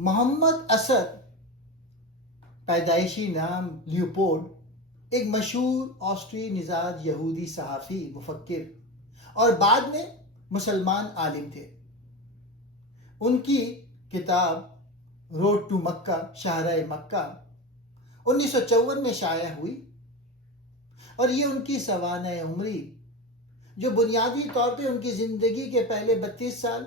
محمد اسد پیدائشی نام لیوپولڈ ایک مشہور آسٹری نژاد یہودی صحافی مفکر اور بعد میں مسلمان عالم تھے۔ ان کی کتاب روڈ ٹو مکہ شاہراہ مکہ 1954 میں شائع ہوئی اور یہ ان کی سوانح عمری جو بنیادی طور پہ ان کی زندگی کے پہلے 32 سال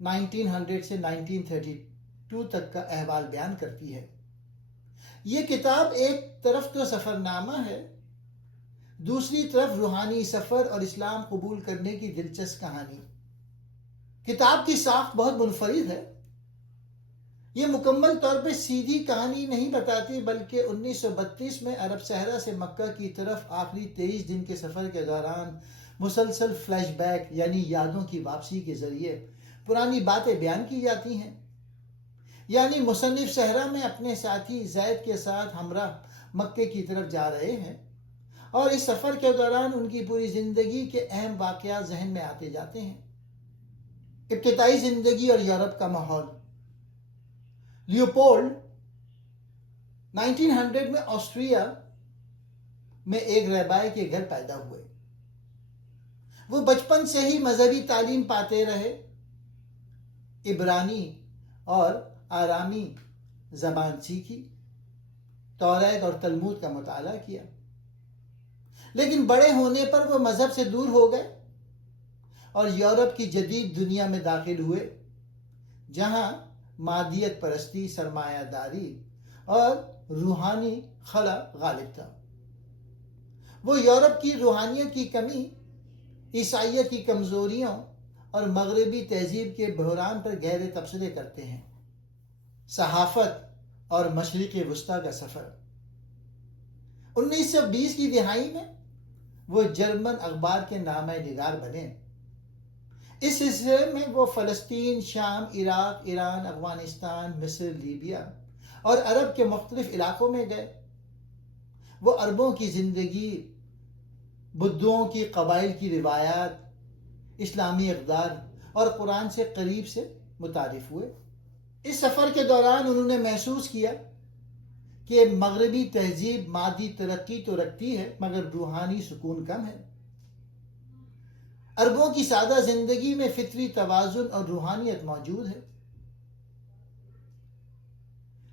1900 سے 1932 تک کا احوال بیان کرتی ہے۔ یہ کتاب ایک طرف تو سفر نامہ ہے، دوسری طرف روحانی سفر اور اسلام قبول کرنے کی دلچسپ کہانی۔ کتاب کی ساخت بہت منفرد ہے۔ یہ مکمل طور پہ سیدھی کہانی نہیں بتاتی، بلکہ 1932 میں عرب صحرا سے مکہ کی طرف آخری 23 دن کے سفر کے دوران مسلسل فلیش بیک یعنی یادوں کی واپسی کے ذریعے پرانی باتیں بیان کی جاتی ہیں۔ یعنی مصنف صحرا میں اپنے ساتھی زید کے ساتھ ہمراہ مکے کی طرف جا رہے ہیں اور اس سفر کے دوران ان کی پوری زندگی کے اہم واقعات ذہن میں آتے جاتے ہیں۔ ابتدائی زندگی اور یورپ کا ماحول۔ لیوپولڈ 1900 میں آسٹریا میں ایک رہبائی کے گھر پیدا ہوئے۔ وہ بچپن سے ہی مذہبی تعلیم پاتے رہے، عبرانی اور آرامی زبان سیکھی، توریت اور تلمود کا مطالعہ کیا، لیکن بڑے ہونے پر وہ مذہب سے دور ہو گئے اور یورپ کی جدید دنیا میں داخل ہوئے، جہاں مادیت پرستی، سرمایہ داری اور روحانی خلا غالب تھا۔ وہ یورپ کی روحانیت کی کمی، عیسائیت کی کمزوریوں اور مغربی تہذیب کے بحران پر گہرے تبصرے کرتے ہیں۔ صحافت اور مشرق وسطیٰ کا سفر۔ 1920 کی دہائی میں وہ جرمن اخبار کے نامہ نگار بنے۔ اس سلسلے میں وہ فلسطین، شام، عراق، ایران، افغانستان، مصر، لیبیا اور عرب کے مختلف علاقوں میں گئے۔ وہ عربوں کی زندگی، بدھوں کی قبائل کی روایات، اسلامی اقدار اور قرآن سے قریب سے متعارف ہوئے۔ اس سفر کے دوران انہوں نے محسوس کیا کہ مغربی تہذیب مادی ترقی تو رکھتی ہے مگر روحانی سکون کم ہے۔ عربوں کی سادہ زندگی میں فطری توازن اور روحانیت موجود ہے۔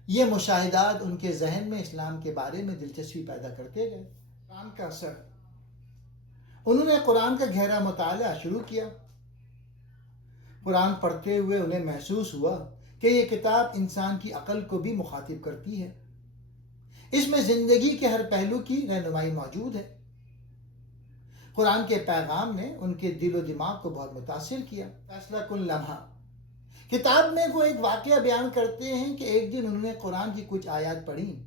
یہ مشاہدات ان کے ذہن میں اسلام کے بارے میں دلچسپی پیدا کرتے گئے۔ قرآن کا اثر۔ انہوں نے قرآن کا گہرا مطالعہ شروع کیا۔ قرآن پڑھتے ہوئے انہیں محسوس ہوا کہ یہ کتاب انسان کی عقل کو بھی مخاطب کرتی ہے۔ اس میں زندگی کے ہر پہلو کی رہنمائی موجود ہے۔ قرآن کے پیغام نے ان کے دل و دماغ کو بہت متاثر کیا۔ فیصلہ کن لمحہ۔ کتاب میں وہ ایک واقعہ بیان کرتے ہیں کہ ایک دن انہوں نے قرآن کی کچھ آیات پڑھی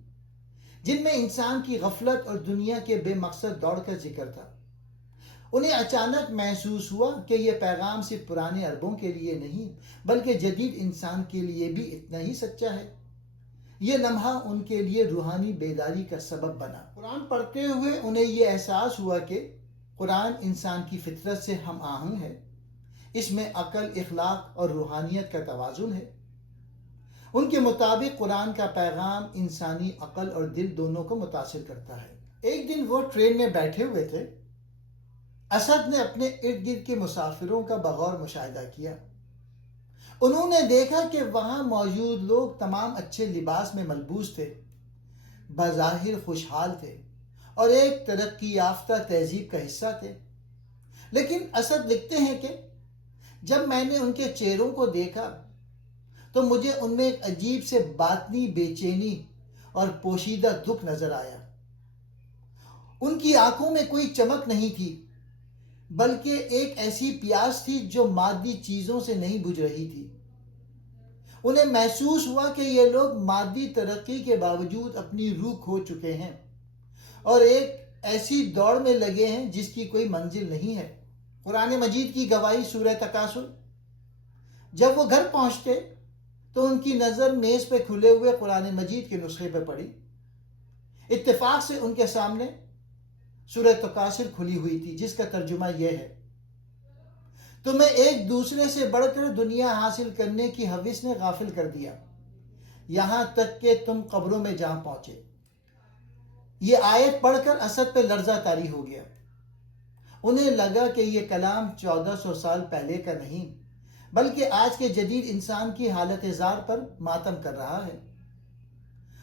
جن میں انسان کی غفلت اور دنیا کے بے مقصد دوڑ کا ذکر تھا۔ انہیں اچانک محسوس ہوا کہ یہ پیغام صرف پرانے عربوں کے لیے نہیں بلکہ جدید انسان کے لیے بھی اتنا ہی سچا ہے۔ یہ لمحہ ان کے لیے روحانی بیداری کا سبب بنا۔ قرآن پڑھتے ہوئے انہیں یہ احساس ہوا کہ قرآن انسان کی فطرت سے ہم آہنگ ہے۔ اس میں عقل، اخلاق اور روحانیت کا توازن ہے۔ ان کے مطابق قرآن کا پیغام انسانی عقل اور دل دونوں کو متاثر کرتا ہے۔ ایک دن وہ ٹرین میں بیٹھے ہوئے تھے۔ اسد نے اپنے ارد گرد کے مسافروں کا بغور مشاہدہ کیا۔ انہوں نے دیکھا کہ وہاں موجود لوگ تمام اچھے لباس میں ملبوس تھے، بظاہر خوشحال تھے اور ایک ترقی یافتہ تہذیب کا حصہ تھے۔ لیکن اسد لکھتے ہیں کہ جب میں نے ان کے چہروں کو دیکھا تو مجھے ان میں ایک عجیب سے باطنی بے چینی اور پوشیدہ دکھ نظر آیا۔ ان کی آنکھوں میں کوئی چمک نہیں تھی بلکہ ایک ایسی پیاس تھی جو مادی چیزوں سے نہیں بجھ رہی تھی۔ انہیں محسوس ہوا کہ یہ لوگ مادی ترقی کے باوجود اپنی روح کھو چکے ہیں اور ایک ایسی دوڑ میں لگے ہیں جس کی کوئی منزل نہیں ہے۔ قرآن مجید کی گواہی سورہ تکاثر۔ جب وہ گھر پہنچتے تو ان کی نظر میز پہ کھلے ہوئے قرآن مجید کے نسخے پہ پڑی۔ اتفاق سے ان کے سامنے سورہ تکاثر کھلی ہوئی تھی جس کا ترجمہ یہ ہے: تمہیں ایک دوسرے سے بڑھ کر دنیا حاصل کرنے کی ہوس نے غافل کر دیا، یہاں تک کہ تم قبروں میں جا پہنچے۔ یہ آیت پڑھ کر اسد پہ لرزہ طاری ہو گیا۔ انہیں لگا کہ یہ کلام 1400 سال پہلے کا نہیں بلکہ آج کے جدید انسان کی حالت زار پر ماتم کر رہا ہے۔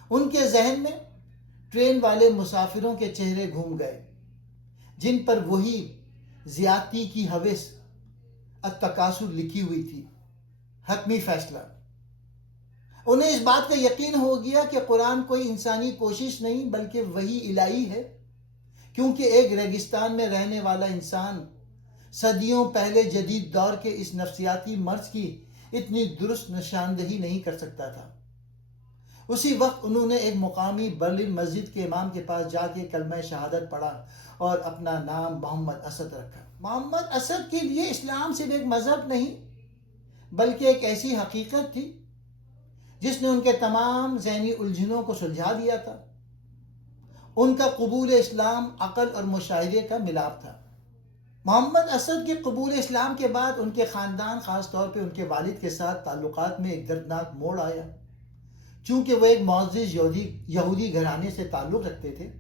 ان کے ذہن میں ٹرین والے مسافروں کے چہرے گھوم گئے جن پر وہی زیادتی کی ہوس التکاثر لکھی ہوئی تھی، حتمی فیصلہ۔ انہیں اس بات کا یقین ہو گیا کہ قرآن کوئی انسانی کوشش نہیں بلکہ وحی الہی ہے، کیونکہ ایک ریگستان میں رہنے والا انسان صدیوں پہلے جدید دور کے اس نفسیاتی مرض کی اتنی درست نشاندہی نہیں کر سکتا تھا۔ اسی وقت انہوں نے ایک مقامی برلن مسجد کے امام کے پاس جا کے کلمہ شہادت پڑھا اور اپنا نام محمد اسد رکھا۔ محمد اسد کے لیے اسلام صرف ایک مذہب نہیں بلکہ ایک ایسی حقیقت تھی جس نے ان کے تمام ذہنی الجھنوں کو سلجھا دیا تھا۔ ان کا قبول اسلام عقل اور مشاہدے کا ملاپ تھا۔ محمد اسد کے قبول اسلام کے بعد ان کے خاندان، خاص طور پہ ان کے والد کے ساتھ تعلقات میں ایک دردناک موڑ آیا۔ چونکہ وہ ایک معزز یہودی گھرانے سے تعلق رکھتے تھے،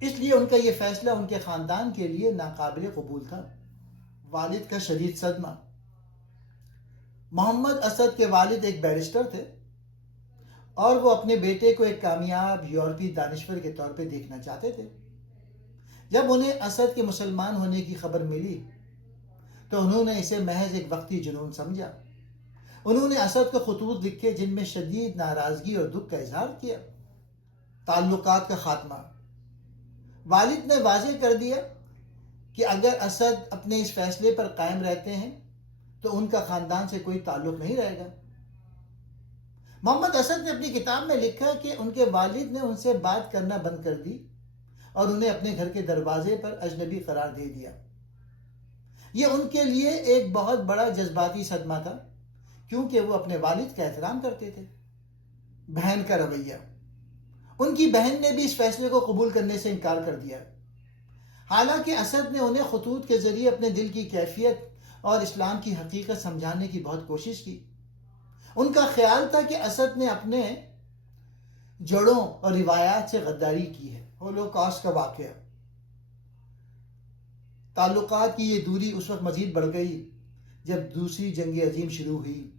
اس لیے ان کا یہ فیصلہ ان کے خاندان کے لیے ناقابل قبول تھا۔ والد کا شدید صدمہ۔ محمد اسد کے والد ایک بیرسٹر تھے اور وہ اپنے بیٹے کو ایک کامیاب یورپی دانشور کے طور پہ دیکھنا چاہتے تھے۔ جب انہیں اسد کے مسلمان ہونے کی خبر ملی تو انہوں نے اسے محض ایک وقتی جنون سمجھا۔ انہوں نے اسد کو خطوط لکھے جن میں شدید ناراضگی اور دکھ کا اظہار کیا۔ تعلقات کا خاتمہ۔ والد نے واضح کر دیا کہ اگر اسد اپنے اس فیصلے پر قائم رہتے ہیں تو ان کا خاندان سے کوئی تعلق نہیں رہے گا۔ محمد اسد نے اپنی کتاب میں لکھا کہ ان کے والد نے ان سے بات کرنا بند کر دی اور انہیں اپنے گھر کے دروازے پر اجنبی قرار دے دیا۔ یہ ان کے لیے ایک بہت بڑا جذباتی صدمہ تھا کیونکہ وہ اپنے والد کا احترام کرتے تھے۔ بہن کا رویہ۔ ان کی بہن نے بھی اس فیصلے کو قبول کرنے سے انکار کر دیا۔ حالانکہ اسد نے انہیں خطوط کے ذریعے اپنے دل کی کیفیت اور اسلام کی حقیقت سمجھانے کی بہت کوشش کی۔ ان کا خیال تھا کہ اسد نے اپنے جڑوں اور روایات سے غداری کی ہے۔ ہولوکاسٹ کا واقعہ۔ تعلقات کی یہ دوری اس وقت مزید بڑھ گئی جب دوسری جنگ عظیم شروع ہوئی۔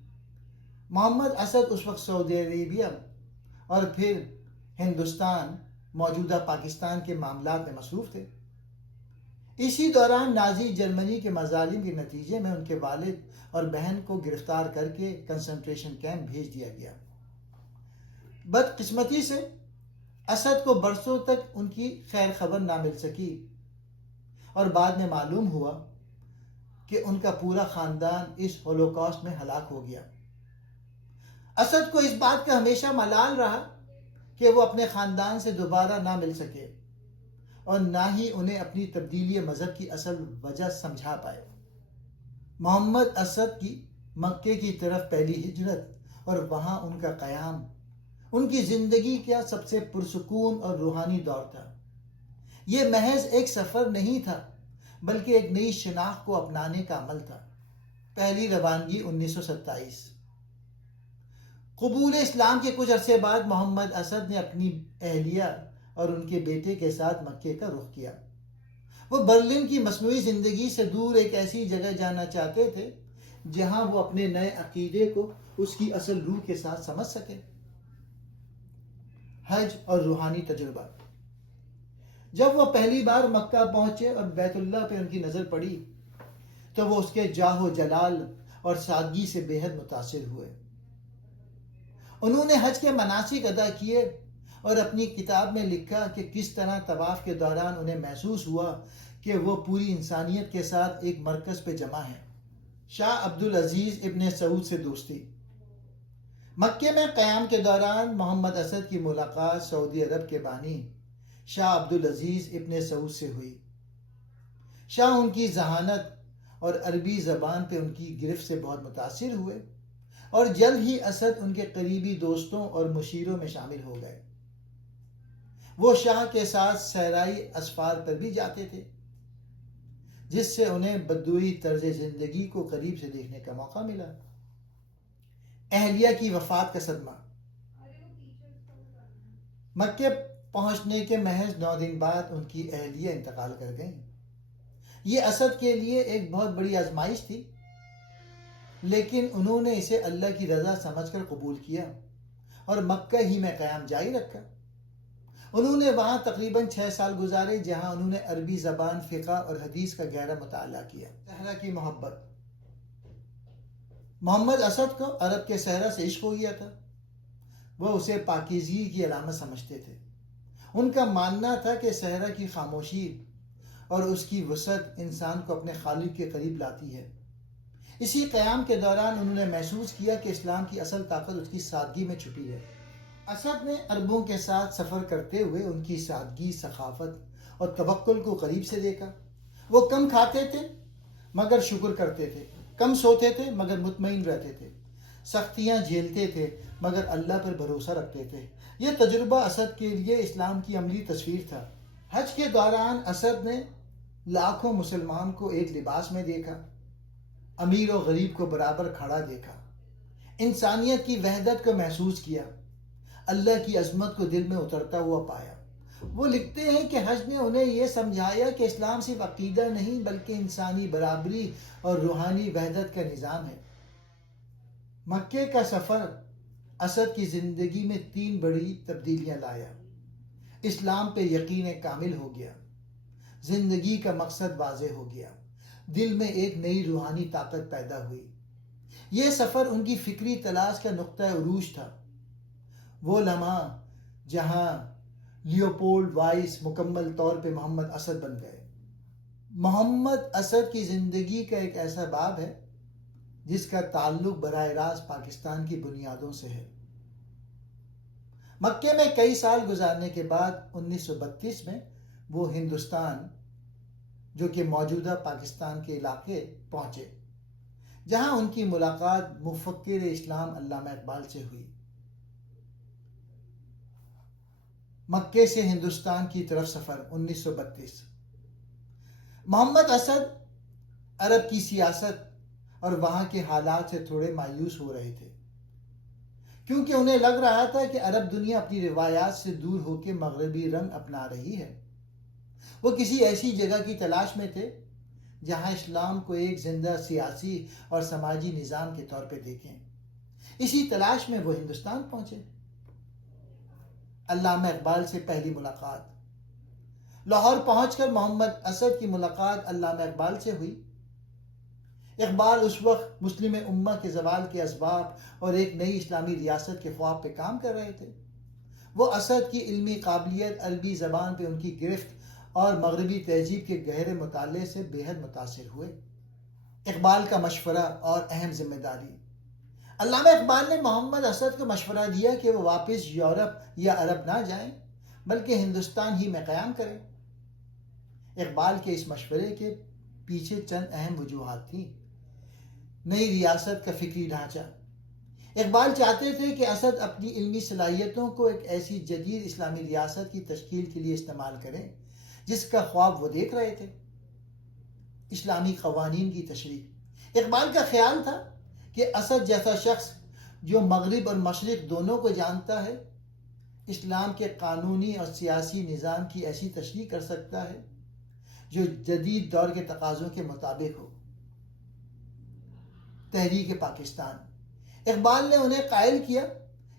محمد اسد اس وقت سعودی عربیہ اور پھر ہندوستان، موجودہ پاکستان کے معاملات میں مصروف تھے۔ اسی دوران نازی جرمنی کے مظالم کے نتیجے میں ان کے والد اور بہن کو گرفتار کر کے کنسنٹریشن کیمپ بھیج دیا گیا۔ بدقسمتی سے اسد کو برسوں تک ان کی خیر خبر نہ مل سکی اور بعد میں معلوم ہوا کہ ان کا پورا خاندان اس ہولوکاسٹ میں ہلاک ہو گیا۔ اسد کو اس بات کا ہمیشہ ملال رہا کہ وہ اپنے خاندان سے دوبارہ نہ مل سکے اور نہ ہی انہیں اپنی تبدیلی مذہب کی اصل وجہ سمجھا پائے۔ محمد اسد کی مکے کی طرف پہلی ہجرت اور وہاں ان کا قیام ان کی زندگی کا سب سے پرسکون اور روحانی دور تھا۔ یہ محض ایک سفر نہیں تھا بلکہ ایک نئی شناخت کو اپنانے کا عمل تھا۔ پہلی روانگی 1927۔ قبول اسلام کے کچھ عرصے بعد محمد اسد نے اپنی اہلیہ اور ان کے بیٹے کے ساتھ مکے کا رخ کیا۔ وہ برلن کی مصنوعی زندگی سے دور ایک ایسی جگہ جانا چاہتے تھے جہاں وہ اپنے نئے عقیدے کو اس کی اصل روح کے ساتھ سمجھ سکے۔ حج اور روحانی تجربہ۔ جب وہ پہلی بار مکہ پہنچے اور بیت اللہ پہ ان کی نظر پڑی تو وہ اس کے جاہ و جلال اور سادگی سے بے حد متاثر ہوئے۔ انہوں نے حج کے مناسک ادا کیے اور اپنی کتاب میں لکھا کہ کس طرح طواف کے دوران انہیں محسوس ہوا کہ وہ پوری انسانیت کے ساتھ ایک مرکز پہ جمع ہیں۔ شاہ عبدالعزیز ابن سعود سے دوستی۔ مکے میں قیام کے دوران محمد اسد کی ملاقات سعودی عرب کے بانی شاہ عبدالعزیز ابن سعود سے ہوئی۔ شاہ ان کی ذہانت اور عربی زبان پہ ان کی گرفت سے بہت متاثر ہوئے اور جلد ہی اسد ان کے قریبی دوستوں اور مشیروں میں شامل ہو گئے۔ وہ شاہ کے ساتھ صحرائی اسفار پر بھی جاتے تھے۔ جس سے انہیں بدوئی طرز زندگی کو قریب سے دیکھنے کا موقع ملا۔ اہلیہ کی وفات کا صدمہ۔ مکے پہنچنے کے محض 9 دن بعد ان کی اہلیہ انتقال کر گئیں۔ یہ اسد کے لیے ایک بہت بڑی آزمائش تھی، لیکن انہوں نے اسے اللہ کی رضا سمجھ کر قبول کیا اور مکہ ہی میں قیام جاری رکھا۔ انہوں نے وہاں تقریباً 6 سال گزارے، جہاں انہوں نے عربی زبان، فقہ اور حدیث کا گہرا مطالعہ کیا۔ صحرا کی محبت۔ محمد اسد کو عرب کے صحرا سے عشق ہو گیا تھا۔ وہ اسے پاکیزگی کی علامت سمجھتے تھے۔ ان کا ماننا تھا کہ صحرا کی خاموشی اور اس کی وسعت انسان کو اپنے خالق کے قریب لاتی ہے۔ اسی قیام کے دوران انہوں نے محسوس کیا کہ اسلام کی اصل طاقت اس کی سادگی میں چھپی ہے۔ اسد نے عربوں کے ساتھ سفر کرتے ہوئے ان کی سادگی، سخاوت اور توکل کو قریب سے دیکھا۔ وہ کم کھاتے تھے مگر شکر کرتے تھے، کم سوتے تھے مگر مطمئن رہتے تھے، سختیاں جھیلتے تھے مگر اللہ پر بھروسہ رکھتے تھے۔ یہ تجربہ اسد کے لیے اسلام کی عملی تصویر تھا۔ حج کے دوران اسد نے لاکھوں مسلمان کو ایک لباس میں دیکھا، امیر و غریب کو برابر کھڑا دیکھا، انسانیت کی وحدت کو محسوس کیا، اللہ کی عظمت کو دل میں اترتا ہوا پایا۔ وہ لکھتے ہیں کہ حج نے انہیں یہ سمجھایا کہ اسلام صرف عقیدہ نہیں بلکہ انسانی برابری اور روحانی وحدت کا نظام ہے۔ مکے کا سفر اسد کی زندگی میں 3 بڑی تبدیلیاں لایا۔ اسلام پہ یقین کامل ہو گیا، زندگی کا مقصد واضح ہو گیا، دل میں ایک نئی روحانی طاقت پیدا ہوئی۔ یہ سفر ان کی فکری تلاش کا نقطہ عروج تھا، وہ لمحہ جہاں لیوپولڈ وائس مکمل طور پہ محمد اسد بن گئے۔ محمد اسد کی زندگی کا ایک ایسا باب ہے جس کا تعلق براہ راست پاکستان کی بنیادوں سے ہے۔ مکے میں کئی سال گزارنے کے بعد 1932 میں وہ ہندوستان، جو کہ موجودہ پاکستان کے علاقے، پہنچے، جہاں ان کی ملاقات مفکر اسلام علامہ اقبال سے ہوئی۔ مکے سے ہندوستان کی طرف سفر 1932۔ محمد اسد عرب کی سیاست اور وہاں کے حالات سے تھوڑے مایوس ہو رہے تھے، کیونکہ انہیں لگ رہا تھا کہ عرب دنیا اپنی روایات سے دور ہو کے مغربی رنگ اپنا رہی ہے۔ وہ کسی ایسی جگہ کی تلاش میں تھے جہاں اسلام کو ایک زندہ سیاسی اور سماجی نظام کے طور پہ دیکھیں۔ اسی تلاش میں وہ ہندوستان پہنچے۔ علامہ اقبال سے پہلی ملاقات۔ لاہور پہنچ کر محمد اسد کی ملاقات علامہ اقبال سے ہوئی۔ اقبال اس وقت مسلم امہ کے زوال کے اسباب اور ایک نئی اسلامی ریاست کے خواب پہ کام کر رہے تھے۔ وہ اسد کی علمی قابلیت، عربی زبان پہ ان کی گرفت اور مغربی تہذیب کے گہرے مطالعے سے بے حد متاثر ہوئے۔ اقبال کا مشورہ اور اہم ذمہ داری۔ علامہ اقبال نے محمد اسد کو مشورہ دیا کہ وہ واپس یورپ یا عرب نہ جائیں بلکہ ہندوستان ہی میں قیام کریں۔ اقبال کے اس مشورے کے پیچھے چند اہم وجوہات تھیں۔ نئی ریاست کا فکری ڈھانچہ۔ اقبال چاہتے تھے کہ اسد اپنی علمی صلاحیتوں کو ایک ایسی جدید اسلامی ریاست کی تشکیل کے لیے استعمال کریں جس کا خواب وہ دیکھ رہے تھے۔ اسلامی قوانین کی تشریح۔ اقبال کا خیال تھا کہ اسد جیسا شخص جو مغرب اور مشرق دونوں کو جانتا ہے، اسلام کے قانونی اور سیاسی نظام کی ایسی تشریح کر سکتا ہے جو جدید دور کے تقاضوں کے مطابق ہو۔ تحریک پاکستان۔ اقبال نے انہیں قائل کیا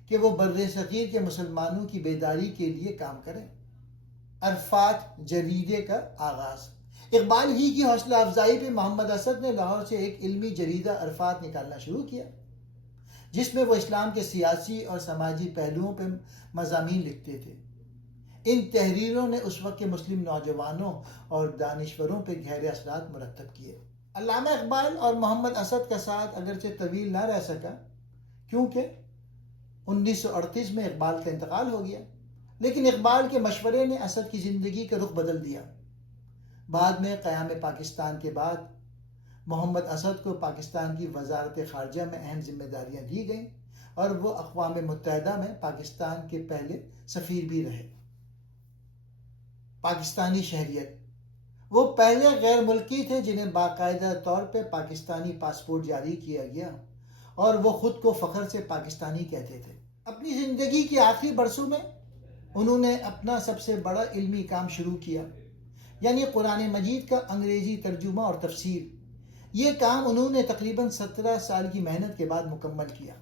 کہ وہ بر صغیر کے مسلمانوں کی بیداری کے لیے کام کریں۔ عرفات جریدے کا آغاز۔ اقبال ہی کی حوصلہ افزائی پہ محمد اسد نے لاہور سے ایک علمی جریدہ عرفات نکالنا شروع کیا، جس میں وہ اسلام کے سیاسی اور سماجی پہلوؤں پہ مضامین لکھتے تھے۔ ان تحریروں نے اس وقت کے مسلم نوجوانوں اور دانشوروں پہ گہرے اثرات مرتب کیے۔ علامہ اقبال اور محمد اسد کا ساتھ اگرچہ طویل نہ رہ سکا کیونکہ 1938 میں اقبال کا انتقال ہو گیا، لیکن اقبال کے مشورے نے اسد کی زندگی کا رخ بدل دیا۔ بعد میں قیام پاکستان کے بعد محمد اسد کو پاکستان کی وزارت خارجہ میں اہم ذمہ داریاں دی گئیں اور وہ اقوام متحدہ میں پاکستان کے پہلے سفیر بھی رہے۔ پاکستانی شہریت۔ وہ پہلے غیر ملکی تھے جنہیں باقاعدہ طور پہ پاکستانی پاسپورٹ جاری کیا گیا اور وہ خود کو فخر سے پاکستانی کہتے تھے۔ اپنی زندگی کے آخری برسوں میں انہوں نے اپنا سب سے بڑا علمی کام شروع کیا، یعنی قرآن مجید کا انگریزی ترجمہ اور تفسیر۔ یہ کام انہوں نے تقریباً 17 سال کی محنت کے بعد مکمل کیا۔